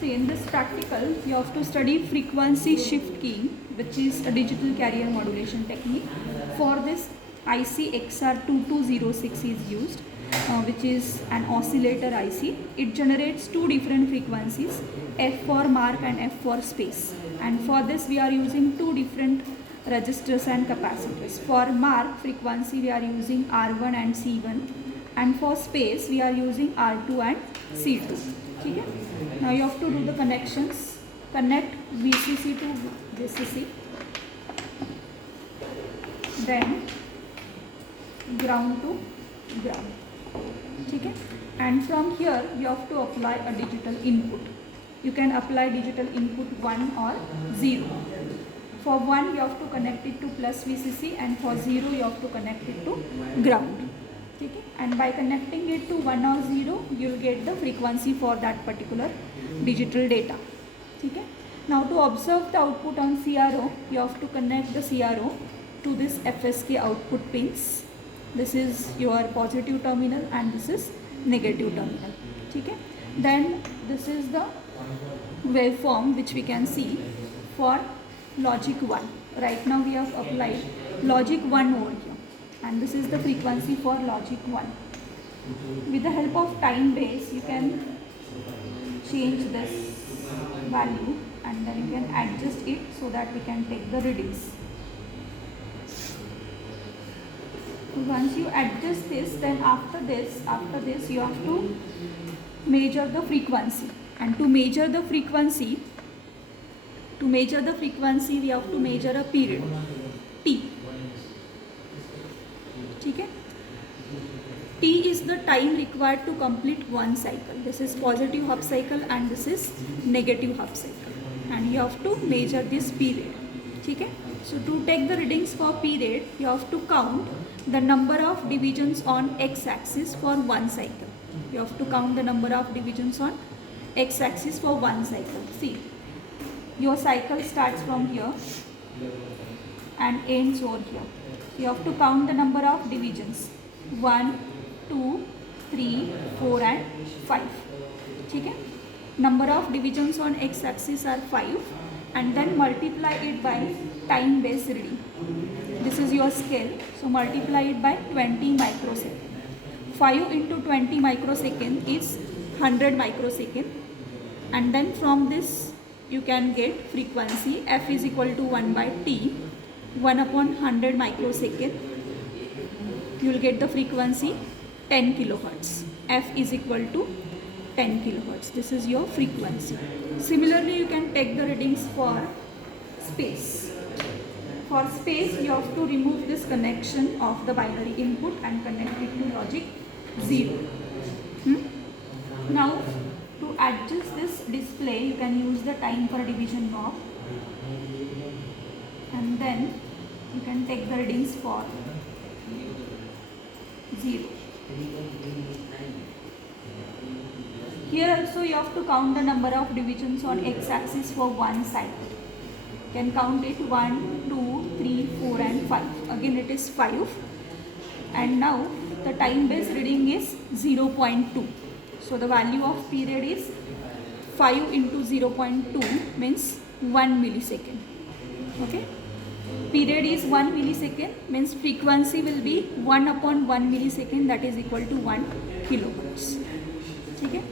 See, in this practical, you have to study frequency shift keying, which is a digital carrier modulation technique. For this, IC XR2206 is used, which is an oscillator IC. It generates two different frequencies, F for mark and F for space. And for this, we are using two different resistors and capacitors. For mark frequency, we are using R1 and C1, and for space, we are using R2 and C2. Okay? Now you have to do the connections. Connect VCC to VCC, then ground to ground. Okay? And from here you have to apply a digital input. You can apply digital input 1 or 0. For 1 you have to connect it to plus VCC, and for 0 you have to connect it to ground. Okay? And by connecting it to 1 or 0, you will get the frequency for that particular digital data. Okay? Now to observe the output on CRO, you have to connect the CRO to this FSK output pins. This is your positive terminal and this is negative terminal. Okay? Then this is the waveform which we can see for logic 1. Right now we have applied logic 1 over here, and this is the frequency for logic 1. With the help of time base, you can change this value and then you can adjust it so that we can take the readings. Once you adjust this, then after this you have to measure the frequency. And to measure the frequency, we have to measure a period T. Okay? T is the time required to complete one cycle. This is positive half cycle and this is negative half cycle. And you have to measure this period. Okay? So to take the readings for period, you have to count the number of divisions on x-axis for one cycle. You have to count the number of divisions on x-axis for one cycle. See, your cycle starts from here and ends over here. You have to count the number of divisions. 1, 2, 3, 4 and 5. Okay? Number of divisions on x-axis are 5, and then multiply it by time based reading. This is your scale, so multiply it by 20 microsecond. 5 into 20 microsecond is 100 microsecond, and then from this you can get frequency F is equal to 1 by T, 1 upon 100 microsecond. You will get the frequency 10 kilohertz. F is equal to 10 kilohertz. This is your frequency. Similarly, you can take the readings for space. For space, you have to remove this connection of the binary input and connect it to logic 0. Now, to adjust this display, you can use the time per division knob, and then you can take the readings for 0. Here also you have to count the number of divisions on x-axis for one cycle. You can count it 1, 2, 3, 4 and 5. Again it is 5. And now the time based reading is 0.2. So the value of period is 5 into 0.2 means 1 millisecond. Okay? Period is 1 millisecond, means frequency will be 1 upon 1 millisecond, that is equal to 1 kilohertz. Okay?